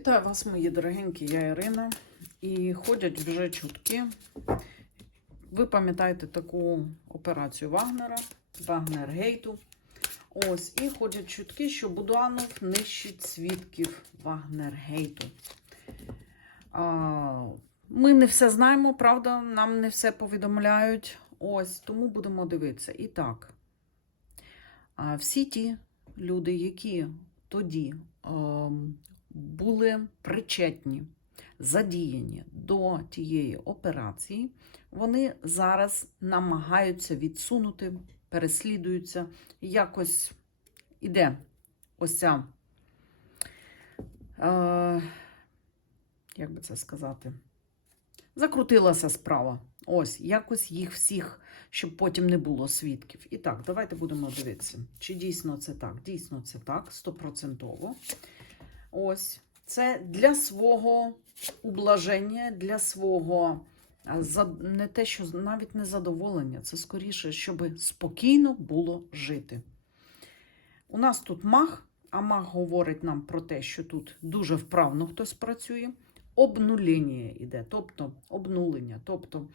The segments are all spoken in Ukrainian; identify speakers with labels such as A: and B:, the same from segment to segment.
A: Вітаю вас, мої дорогенькі, я Ірина. І ходять вже чутки. Ви пам'ятаєте таку операцію Вагнера, Вагнергейту. Ось, і ходять чутки, що Буданов нищить свідків Вагнергейту. А, Ми не все знаємо, правда, нам не все повідомляють. Ось, тому будемо дивитися. І так, всі ті люди, які тоді ем, були причетні, задіяні до тієї операції, вони зараз намагаються відсунути, переслідуються, якось іде ось ця, е, як би це сказати, закрутилася справа. Ось, якось їх всіх, щоб потім не було свідків. І так, давайте будемо дивитися, чи дійсно це так. Дійсно це так, стопроцентово. Ось, це для свого ублаження, для свого не те, що навіть не задоволення, це скоріше, щоб спокійно було жити. У нас тут маг, а маг говорить нам про те, що тут дуже вправно хтось працює. Обнулення йде, тобто обнулення, тобто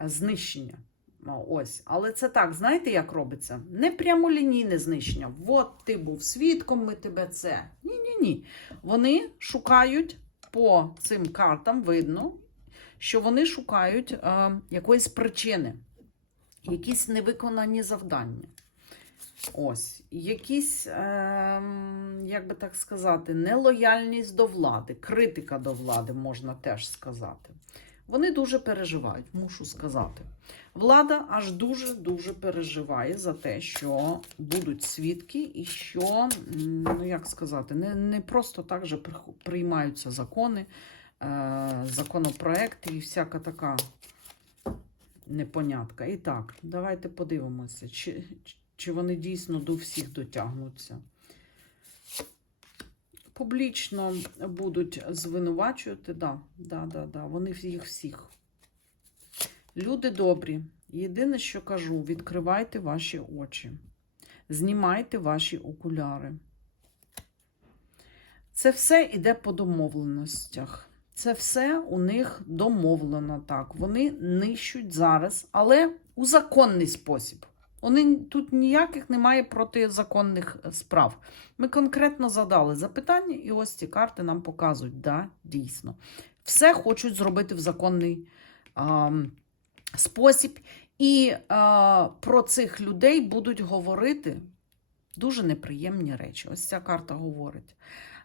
A: знищення. Ось, але це так, знаєте, як робиться? Не прямолінійне знищення. От ти був свідком, ми тебе це. Ні, ні, ні. Вони шукають по цим картам, видно, що вони шукають е, якоїсь причини, якісь невиконані завдання. Ось, якісь, е, як би так сказати, нелояльність до влади, критика до влади, можна теж сказати. Вони дуже переживають, мушу сказати. Влада аж дуже-дуже переживає за те, що будуть свідки, і що, ну як сказати, не, не просто так же приймаються закони, е, законопроекти і всяка така непонятка. І так, давайте подивимося, чи, чи вони дійсно до всіх дотягнуться. Публічно будуть звинувачувати, да, да, да, да, вони їх всіх. Люди добрі. Єдине, що кажу, відкривайте ваші очі, знімайте ваші окуляри. Це все йде по домовленостях. Це все у них домовлено так. Вони нищуть зараз, але у законний спосіб. Вони тут ніяких немає протизаконних е, справ. Ми конкретно задали запитання, і ось ці карти нам показують, да, дійсно. Все хочуть зробити в законний а, спосіб. І а, про цих людей будуть говорити дуже неприємні речі. Ось ця карта говорить.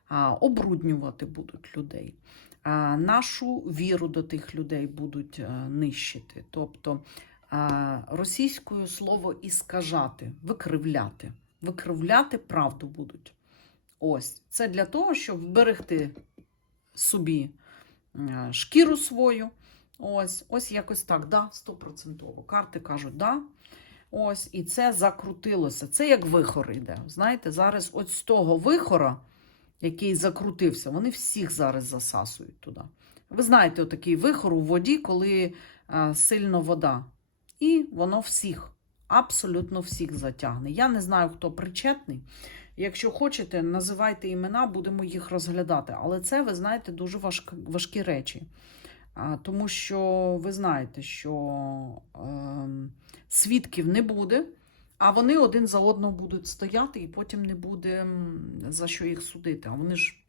A: А, обруднювати будуть людей. Нашу віру до тих людей будуть а, нищити. Тобто російською слово іскажати, викривляти. Викривляти правду будуть. Ось. Це для того, щоб вберегти собі е, шкіру свою. Ось, ось якось так, да, стопроцентово. Карти кажуть, да. Ось, і це закрутилося. Це як вихор йде. Знаєте, зараз от з того вихора, який закрутився, вони всіх зараз засасують туди. Ви знаєте, отакий вихор у воді, коли е, сильно вода. І воно всіх, абсолютно всіх затягне. Я не знаю, хто причетний. Якщо хочете, називайте імена, будемо їх розглядати. Але це, ви знаєте, дуже важк, важкі речі. Тому що ви знаєте, що е, свідків не буде, а вони один за одного будуть стояти, і потім не буде за що їх судити. А вони ж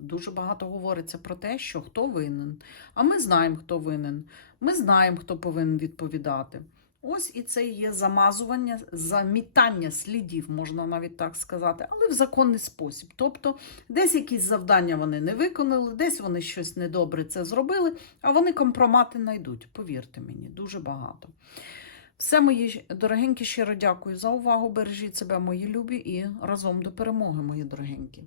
A: дуже багато говориться про те, що хто винен. А ми знаємо, хто винен. Ми знаємо, хто повинен відповідати. Ось і це є замазування, замітання слідів, можна навіть так сказати, але в законний спосіб. Тобто, десь якісь завдання вони не виконали, десь вони щось недобре це зробили, а вони компромати знайдуть. Повірте мені, дуже багато. Все, мої дорогенькі, щиро дякую за увагу. Бережіть себе, мої любі, і разом до перемоги, мої дорогенькі.